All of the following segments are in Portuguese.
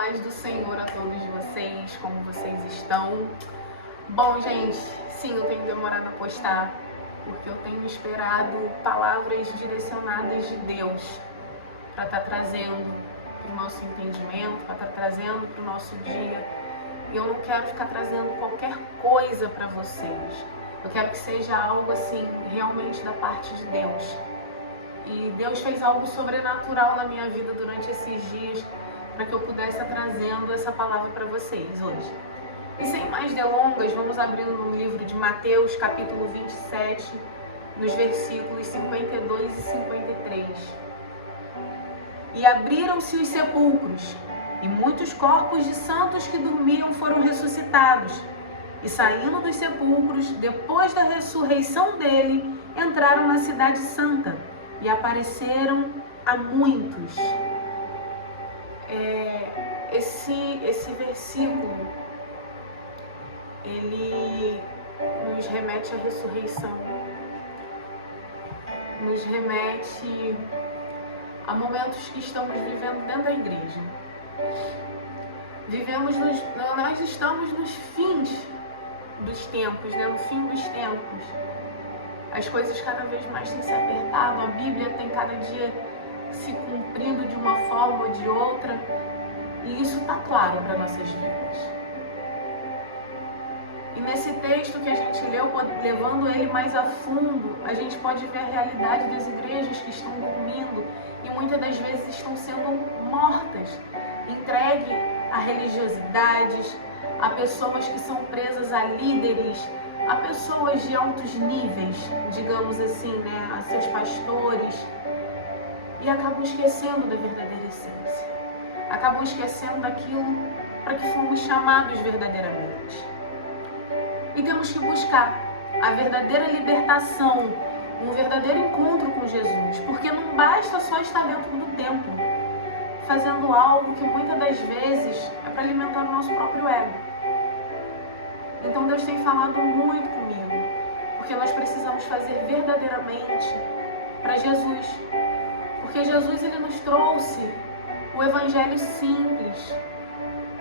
paz do Senhor a todos vocês, como vocês estão? Bom, gente, sim, eu tenho demorado a postar, porque eu tenho esperado palavras direcionadas de Deus para estar trazendo para o nosso entendimento, para estar trazendo para o nosso dia. E eu não quero ficar trazendo qualquer coisa para vocês. Eu quero que seja algo assim, realmente da parte de Deus. E Deus fez algo sobrenatural na minha vida durante esses dias para que eu pudesse estar trazendo essa palavra para vocês hoje. E sem mais delongas, vamos abrindo no livro de Mateus, capítulo 27, nos versículos 52 e 53. E abriram-se os sepulcros, e muitos corpos de santos que dormiam foram ressuscitados. E saindo dos sepulcros, depois da ressurreição dele, entraram na cidade santa e apareceram a muitos. Esse versículo, ele nos remete à ressurreição, nos remete a momentos que estamos vivendo dentro da igreja. Nós estamos nos fins dos tempos, no fim dos tempos. As coisas cada vez mais têm se apertado, a Bíblia tem cada dia se cumprindo de uma forma ou de outra, e isso está claro para nossas vidas. E nesse texto que a gente leu, levando ele mais a fundo, a gente pode ver a realidade das igrejas que estão dormindo e muitas das vezes estão sendo mortas, entregue a religiosidades, a pessoas que são presas a líderes, a pessoas de altos níveis, digamos assim, né, a seus pastores, e acabam esquecendo da verdadeira essência, acabam esquecendo daquilo para que fomos chamados verdadeiramente. E temos que buscar a verdadeira libertação, um verdadeiro encontro com Jesus, porque não basta só estar dentro do templo, fazendo algo que muitas das vezes é para alimentar o nosso próprio ego. Então Deus tem falado muito comigo, porque nós precisamos fazer verdadeiramente para Jesus. Porque Jesus, ele nos trouxe o evangelho simples,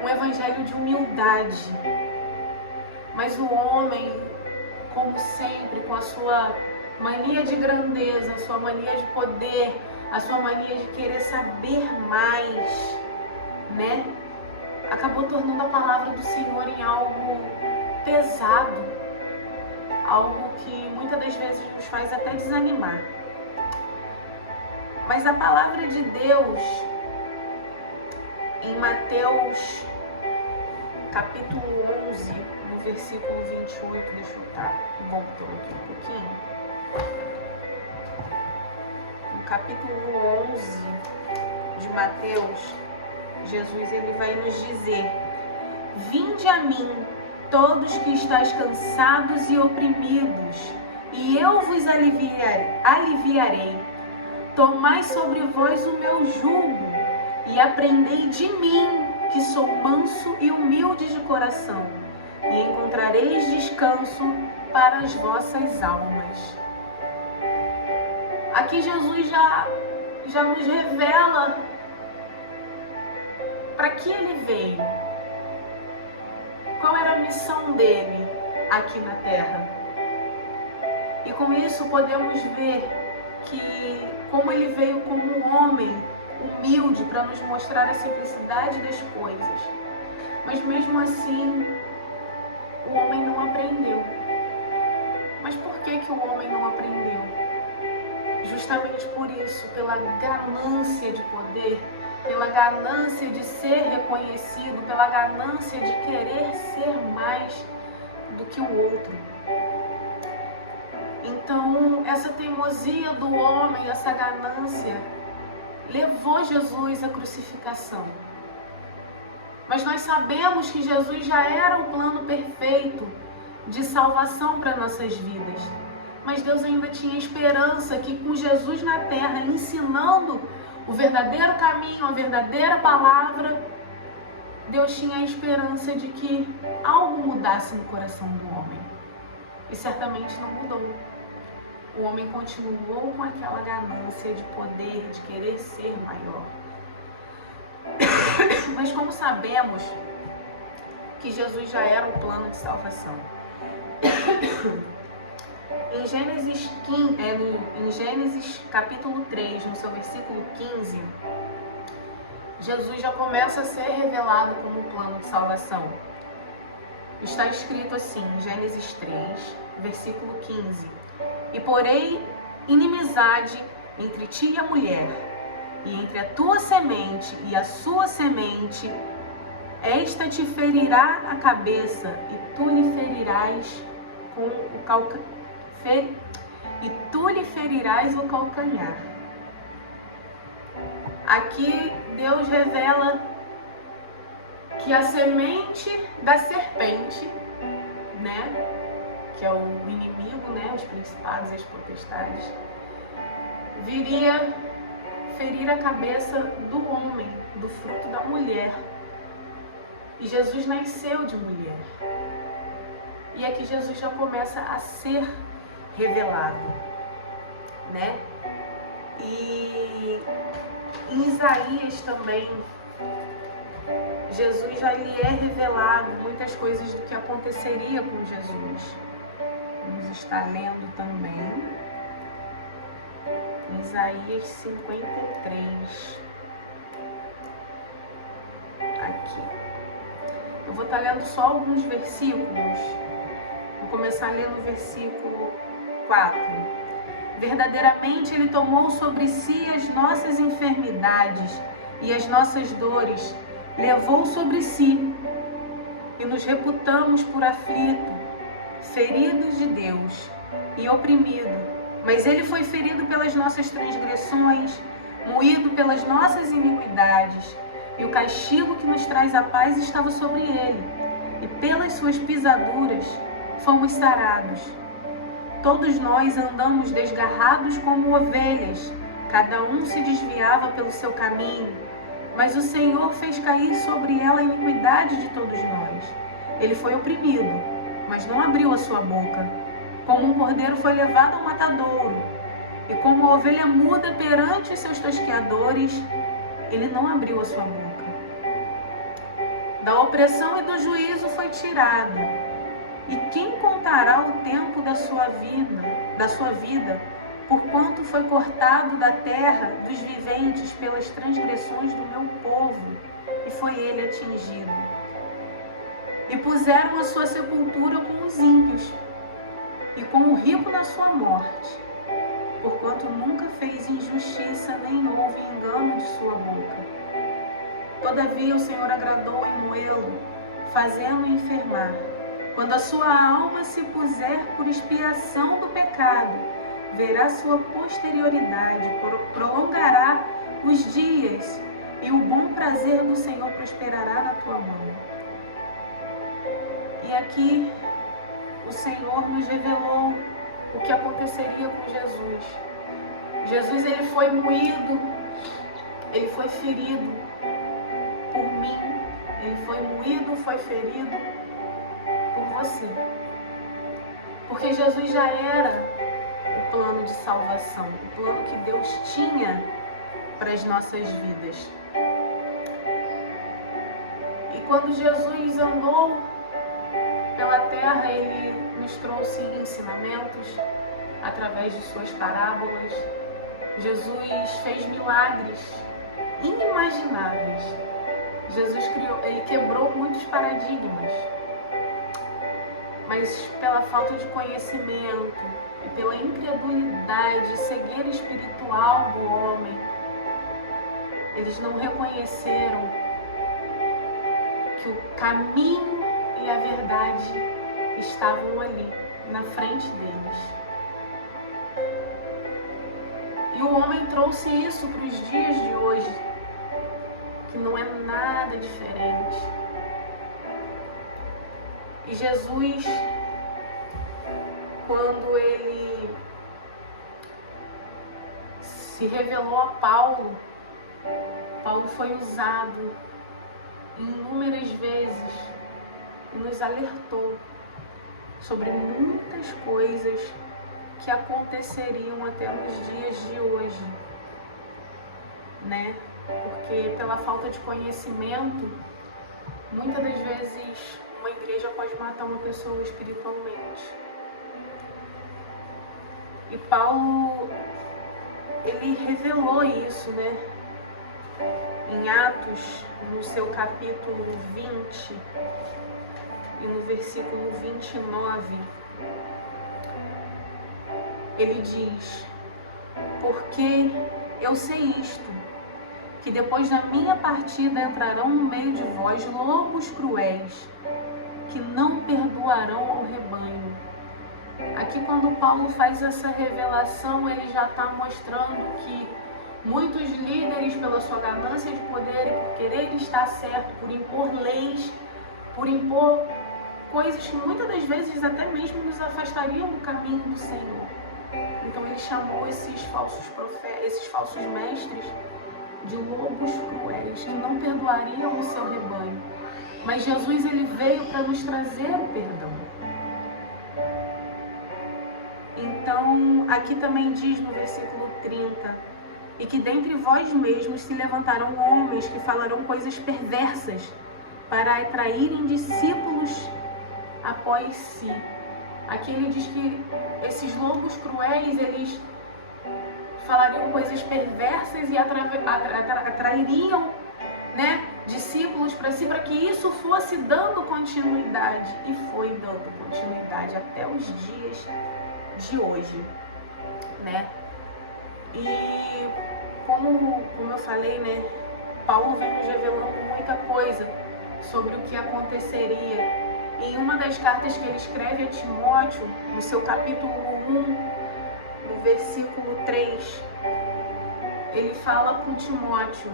um evangelho de humildade. Mas o homem, como sempre, com a sua mania de grandeza, a sua mania de poder, a sua mania de querer saber mais, né? Acabou tornando a palavra do Senhor em algo pesado, algo que muitas das vezes nos faz até desanimar. Mas a palavra de Deus, em Mateus, capítulo 11, no versículo 28, deixa eu estar voltando aqui um pouquinho. No capítulo 11 de Mateus, Jesus ele vai nos dizer: vinde a mim, todos que estáis cansados e oprimidos, e eu vos aliviarei. Tomai sobre vós o meu jugo e aprendei de mim, que sou manso e humilde de coração, e encontrareis descanso para as vossas almas. Aqui Jesus já nos revela para que ele veio, qual era a missão dele aqui na terra. E com isso podemos ver que como ele veio como um homem humilde para nos mostrar a simplicidade das coisas. Mas mesmo assim, o homem não aprendeu. Mas por que o homem não aprendeu? Justamente por isso, pela ganância de poder, pela ganância de ser reconhecido, pela ganância de querer ser mais do que o outro. Então, essa teimosia do homem, essa ganância, levou Jesus à crucificação. Mas nós sabemos que Jesus já era o plano perfeito de salvação para nossas vidas. Mas Deus ainda tinha esperança que com Jesus na terra, ensinando o verdadeiro caminho, a verdadeira palavra, Deus tinha a esperança de que algo mudasse no coração do homem. E certamente não mudou. O homem continuou com aquela ganância de poder, de querer ser maior. Mas como sabemos que Jesus já era o plano de salvação? Em Gênesis capítulo 3, no seu versículo 15, Jesus já começa a ser revelado como um plano de salvação. Está escrito assim, em Gênesis 3, versículo 15: E porei inimizade entre ti e a mulher, e entre a tua semente e a sua semente, esta te ferirá a cabeça, e tu lhe ferirás o calcanhar. Aqui Deus revela que a semente da serpente, né, que é o inimigo, né, os principados e as potestades, viria ferir a cabeça do homem, do fruto da mulher. E Jesus nasceu de mulher. E aqui Jesus já começa a ser revelado, né? E em Isaías também, Jesus já lhe é revelado muitas coisas do que aconteceria com Jesus. Vamos estar lendo também Isaías 53. Aqui. Eu vou estar lendo só alguns versículos. Vou começar lendo o versículo 4. Verdadeiramente Ele tomou sobre si as nossas enfermidades e as nossas dores, levou sobre si, e nos reputamos por aflito, feridos de Deus e oprimido. Mas Ele foi ferido pelas nossas transgressões, moído pelas nossas iniquidades, e o castigo que nos traz a paz estava sobre Ele, e pelas suas pisaduras fomos sarados. Todos nós andamos desgarrados como ovelhas, cada um se desviava pelo seu caminho, mas o Senhor fez cair sobre ela a iniquidade de todos nós. Ele foi oprimido, mas não abriu a sua boca. Como um cordeiro foi levado ao matadouro, e como a ovelha muda perante os seus tosqueadores, ele não abriu a sua boca. Da opressão e do juízo foi tirado. E quem contará o tempo da sua vida, porquanto foi cortado da terra dos viventes pelas transgressões do meu povo, e foi ele atingido. E puseram a sua sepultura com os ímpios, e com o rico na sua morte, porquanto nunca fez injustiça, nem houve engano de sua boca. Todavia o Senhor agradou em moê-lo, fazendo-o enfermar. Quando a sua alma se puser por expiação do pecado, verá sua posterioridade, prolongará os dias, e o bom prazer do Senhor prosperará na tua mão. E aqui o Senhor nos revelou o que aconteceria com Jesus. Jesus, ele foi moído, ele foi ferido por mim, ele foi moído, foi ferido por você. Porque Jesus já era o plano de salvação, o plano que Deus tinha para as nossas vidas. E quando Jesus andou pela terra, ele nos trouxe ensinamentos através de suas parábolas. Jesus fez milagres inimagináveis. Jesus ele quebrou muitos paradigmas. Mas pela falta de conhecimento e pela incredulidade, cegueira espiritual do homem, eles não reconheceram que o caminho e a verdade estavam ali, na frente deles. E o homem trouxe isso para os dias de hoje, que não é nada diferente. E Jesus, quando ele se revelou a Paulo, Paulo foi usado inúmeras vezes e nos alertou sobre muitas coisas que aconteceriam até nos dias de hoje, né? porque pela falta de conhecimento, muitas das vezes uma igreja pode matar uma pessoa espiritualmente. E Paulo, ele revelou isso, né? Em Atos, no seu capítulo 20 e no versículo 29, ele diz: porque eu sei isto, que depois da minha partida entrarão no meio de vós lobos cruéis, que não perdoarão ao rebanho. Aqui, quando Paulo faz essa revelação, ele já está mostrando que muitos líderes, pela sua ganância de poder e por querer estar certo, por impor leis, por impor coisas que muitas das vezes até mesmo nos afastariam do caminho do Senhor. Então ele chamou esses falsos profetas, esses falsos mestres, de lobos cruéis, que não perdoariam o seu rebanho. Mas Jesus, ele veio para nos trazer o perdão. Então, aqui também diz no versículo 30, e que dentre vós mesmos se levantarão homens que falarão coisas perversas para atraírem discípulos após si. Aqui ele diz que esses lobos cruéis, eles falariam coisas perversas e atrairiam, né, discípulos para si, para que isso fosse dando continuidade. E foi dando continuidade até os dias de hoje, né? E como eu falei, né, Paulo vem nos revelando muita coisa sobre o que aconteceria. Em uma das cartas que ele escreve a Timóteo, no seu capítulo 1, no versículo 3, ele fala com Timóteo: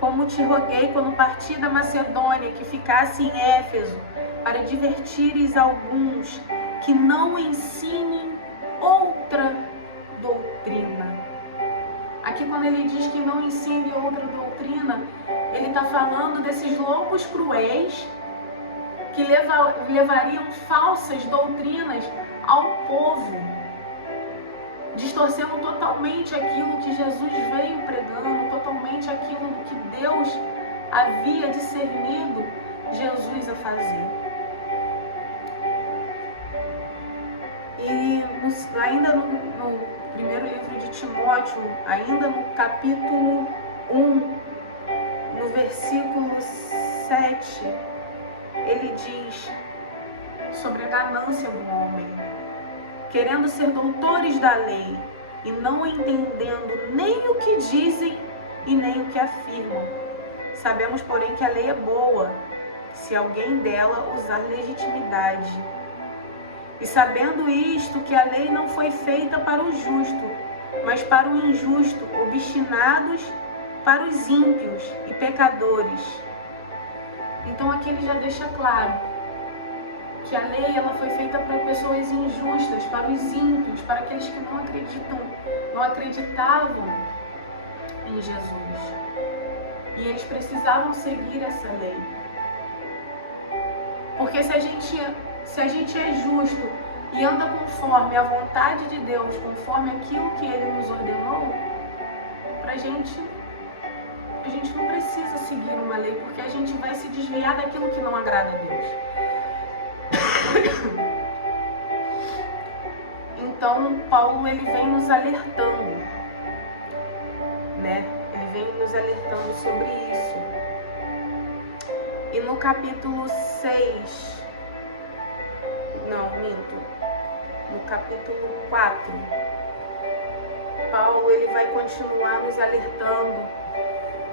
como te roguei quando parti da Macedônia, que ficasse em Éfeso, para advertires alguns que não ensinem outra doutrina. Aqui, quando ele diz que não ensine outra doutrina, ele está falando desses lobos cruéis que levariam falsas doutrinas ao povo, distorcendo totalmente aquilo que Jesus veio pregando, totalmente aquilo que Deus havia discernido Jesus a fazer. E ainda no primeiro livro de Timóteo, ainda no capítulo 1, no versículo 7, ele diz sobre a ganância do homem, querendo ser doutores da lei e não entendendo nem o que dizem e nem o que afirmam. Sabemos, porém, que a lei é boa, se alguém dela usar legitimidade. E sabendo isto, que a lei não foi feita para o justo, mas para o injusto, obstinados para os ímpios e pecadores. Então aqui ele já deixa claro que a lei, ela foi feita para pessoas injustas, para os ímpios, para aqueles que não acreditavam em Jesus. E eles precisavam seguir essa lei. Porque se a gente é justo e anda conforme a vontade de Deus, conforme aquilo que Ele nos ordenou, a gente não precisa seguir uma lei, porque a gente vai se desviar daquilo que não agrada a Deus. Então, Paulo, ele vem nos alertando, né? Ele vem nos alertando sobre isso. E no capítulo 6, no capítulo 4, Paulo, ele vai continuar nos alertando,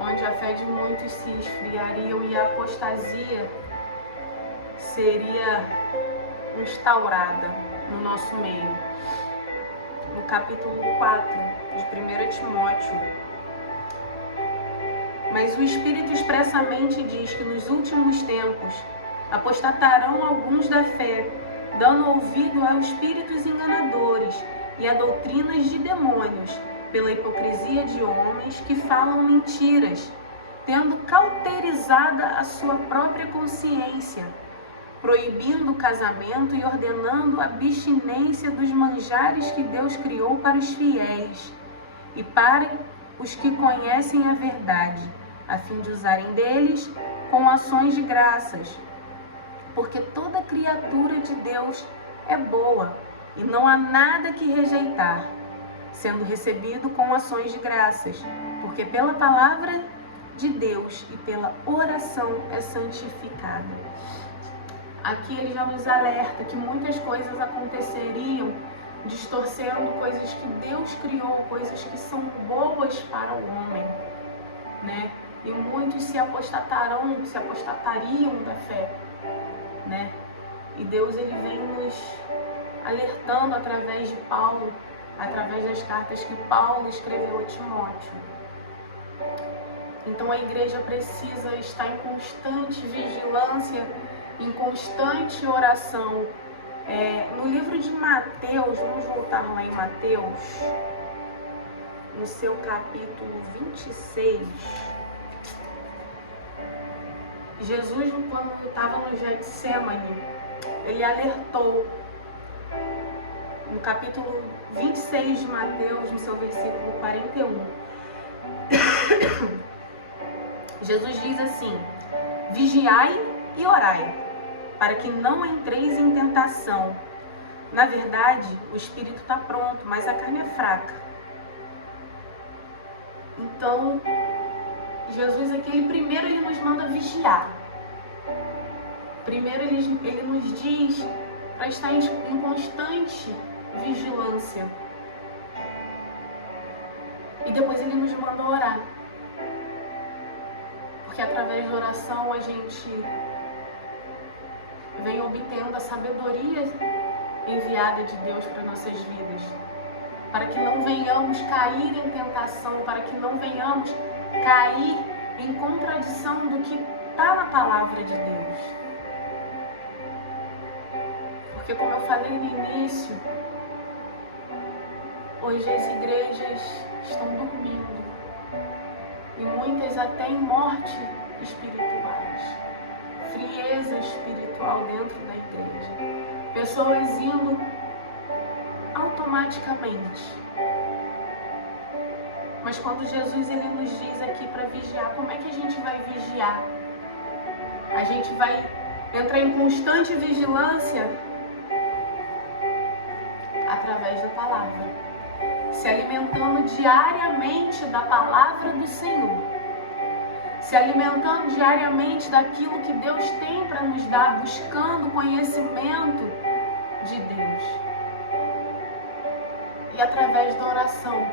onde a fé de muitos se esfriaria e a apostasia seria instaurada no nosso meio. No capítulo 4 de 1 Timóteo. Mas o Espírito expressamente diz que nos últimos tempos apostatarão alguns da fé, dando ouvido a espíritos enganadores e a doutrinas de demônios, pela hipocrisia de homens que falam mentiras, tendo cauterizada a sua própria consciência, proibindo o casamento e ordenando a abstinência dos manjares que Deus criou para os fiéis, e os que conhecem a verdade, a fim de usarem deles com ações de graças. Porque toda criatura de Deus é boa, e não há nada que rejeitar, sendo recebido com ações de graças, porque pela palavra de Deus e pela oração é santificada. Aqui ele já nos alerta que muitas coisas aconteceriam distorcendo coisas que Deus criou, coisas que são boas para o homem, né? E muitos se apostatariam da fé, né? E Deus ele vem nos alertando através de Paulo, através das cartas que Paulo escreveu a Timóteo. Então a igreja precisa estar em constante vigilância, em constante oração. No livro de Mateus, vamos voltar lá em Mateus, no seu capítulo 26, Jesus, quando estava no Getsemane, ele alertou, no capítulo 26 de Mateus, no seu versículo 41, Jesus diz assim: vigiai e orai, para que não entreis em tentação. Na verdade, o espírito está pronto, mas a carne é fraca. Então, Jesus aqui, primeiro ele nos manda vigiar. Primeiro ele nos diz para estar em constante vigilância. E depois ele nos manda orar. Porque através da oração a gente vem obtendo a sabedoria enviada de Deus para nossas vidas, para que não venhamos cair em tentação, para que não venhamos cair em contradição do que está na palavra de Deus. Porque, como eu falei no início, hoje as igrejas estão dormindo, e muitas até em morte espirituais, frieza espiritual dentro da igreja, pessoas indo automaticamente. Mas quando Jesus ele nos diz aqui para vigiar, como é que a gente vai vigiar? A gente vai entrar em constante vigilância através da palavra, se alimentando diariamente da palavra do Senhor, se alimentando diariamente daquilo que Deus tem para nos dar, buscando conhecimento de Deus. E através da oração.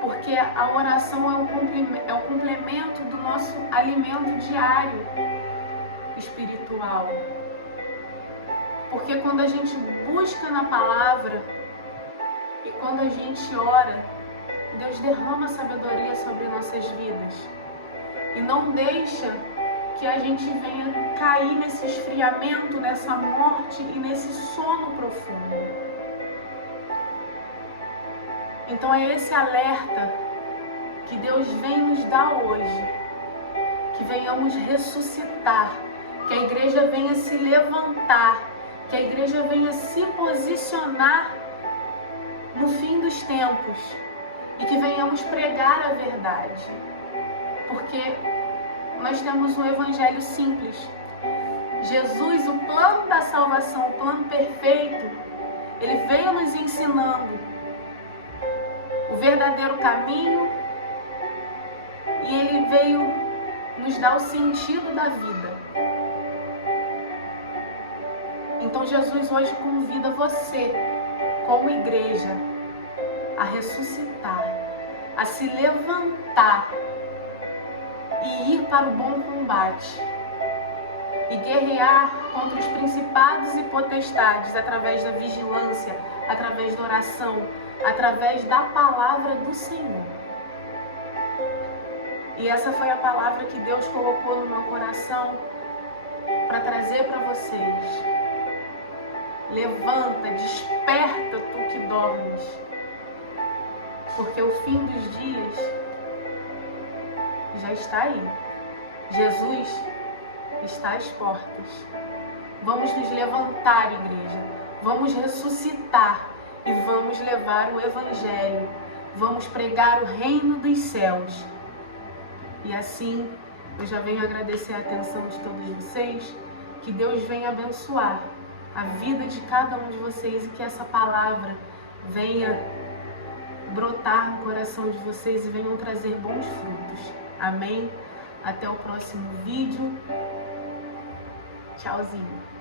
Porque a oração é o complemento do nosso alimento diário espiritual. Porque quando a gente busca na palavra e quando a gente ora, Deus derrama sabedoria sobre nossas vidas. E não deixa que a gente venha cair nesse esfriamento, nessa morte e nesse sono profundo. Então é esse alerta que Deus vem nos dar hoje, que venhamos ressuscitar, que a igreja venha se levantar, que a igreja venha se posicionar no fim dos tempos e que venhamos pregar a verdade, porque nós temos um evangelho simples. Jesus, o plano da salvação, o plano perfeito, ele veio nos ensinando o verdadeiro caminho e ele veio nos dar o sentido da vida. Então Jesus hoje convida você, como igreja, a ressuscitar, a se levantar e ir para o bom combate e guerrear contra os principados e potestades através da vigilância, através da oração, através da palavra do Senhor. E essa foi a palavra que Deus colocou no meu coração para trazer para vocês. Levanta, desperta tu que dormes, porque o fim dos dias já está aí. Jesus está às portas. Vamos nos levantar, igreja. Vamos ressuscitar e vamos levar o evangelho Vamos pregar o reino dos céus. E assim, eu já venho agradecer a atenção de todos vocês. Que Deus venha abençoar a vida de cada um de vocês e que essa palavra venha brotar no coração de vocês e venham trazer bons frutos. Amém? Até o próximo vídeo. Tchauzinho.